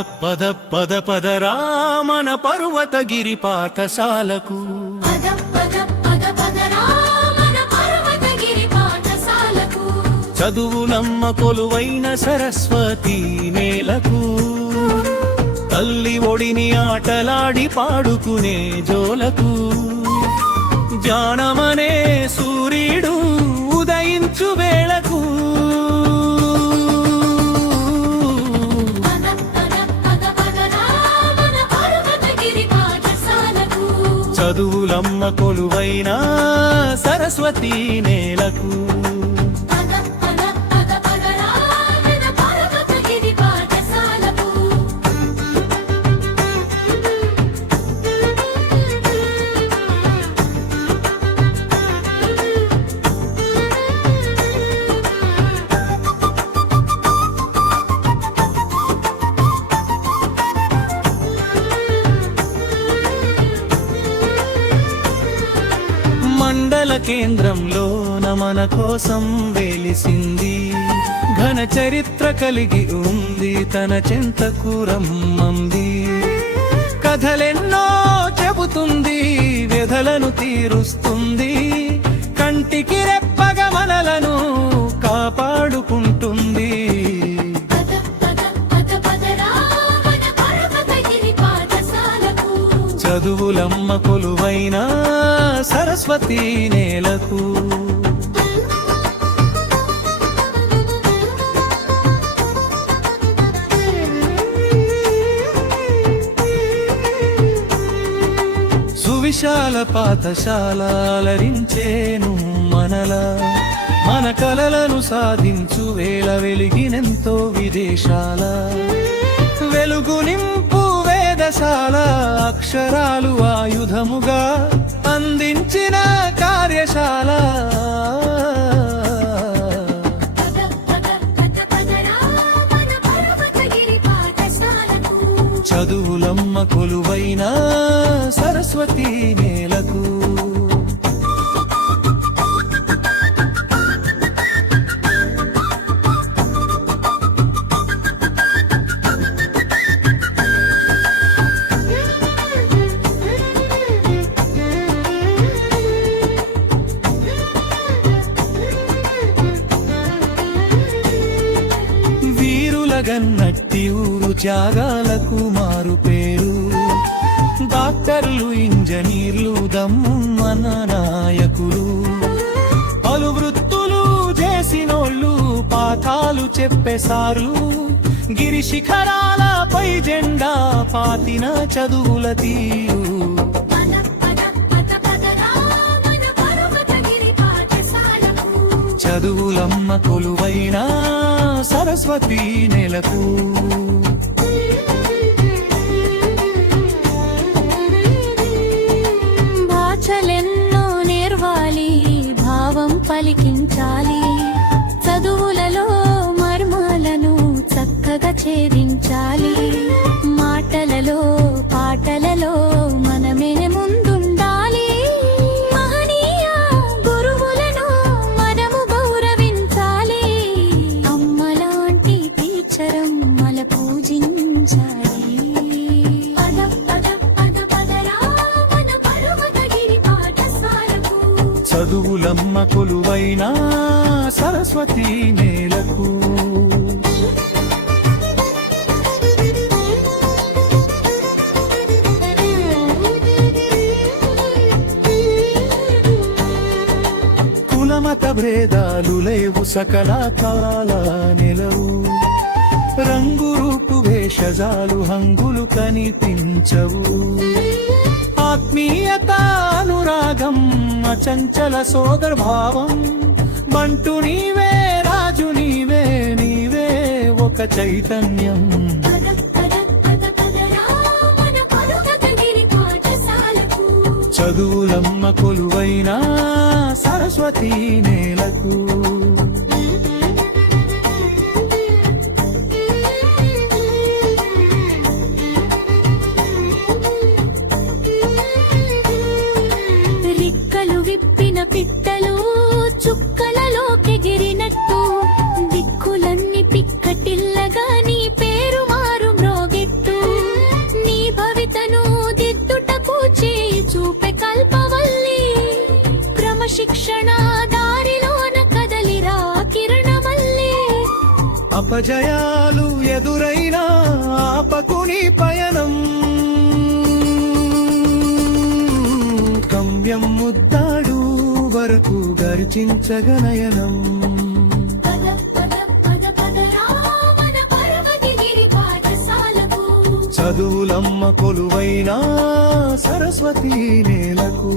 పద పద పద రామన పర్వతగిరి పాఠశాలకు. చదువులమ్మ కొలువైన సరస్వతి నేలకు. తల్లి ఒడిని ఆటలాడి పాడుకునే జోలకు. జానమనే సూర్యుడు ఉదయించు వేళకు. చదువులమ్మ కొలువైన సరస్వతి నేలకు. మండల కేంద్రంలోన మన కోసం వెలిసింది. ఘన చరిత్ర కలిగి ఉంది తన చెంతకు రమ్మంది. కథలెన్నో చెబుతుంది వ్యధలను తీరుస్తుంది. కంటికి రెప్పగ మనలను కాపాడుకుంటుంది. చదువులమ్మ కొలువైన సరస్వతి నేలకు. సువిశాల పాఠశాల అలరించేను మనలా. మన కలలను సాధించు వేళ వెలిగినెంతో విదేశాల. వెలుగు నింపు వేదశాల అక్షరాలు ఆయుధముగా. అందించిన కార్యశాల. చదువులమ్మ కొలువైన సరస్వతి నేలకు. జగన్నట్టి ఊరు త్యాగాలకు మారు పేరు. డాక్టర్లు ఇంజనీర్లు దమ్ము మన నాయకులు. పలు వృత్తులు చేసినోళ్ళు పాఠాలు చెప్పేశారు. గిరి శిఖరాలపై జెండా పాతిన చదువుల తీరు. చదువులమ్మ కొలువైనా సరస్వతి నెలకు. భాషలెన్నో నేర్వాలి భావం పలికించాలి. చదువులలో మర్మాలను చక్కగా ఛేదించాలి. చదువులమ్మ కొలువైన సరస్వతి నేలకు. కులమత భేదాలు లేవు సకలాకారాల కాల నిలవు. రంగు రూపు వేషజాలు హంగులు కనిపించవు. ఆత్మీయత అనురాగం చంచల సోదర భావం. బంటు నీవే రాజు నీవే నీవే ఒక చైతన్యం. చదువులమ్మ కొలువైనా సరస్వతి నేలకు. రక్షణ దారిలోన కదలిరా అపజయాలు ఎదురైనా ఆపకుని పయనం. గమ్యం ముద్దాడు వరకు గర్జించగనయనం చదువులమ్మ కొలువైనా సరస్వతీ నేలకు.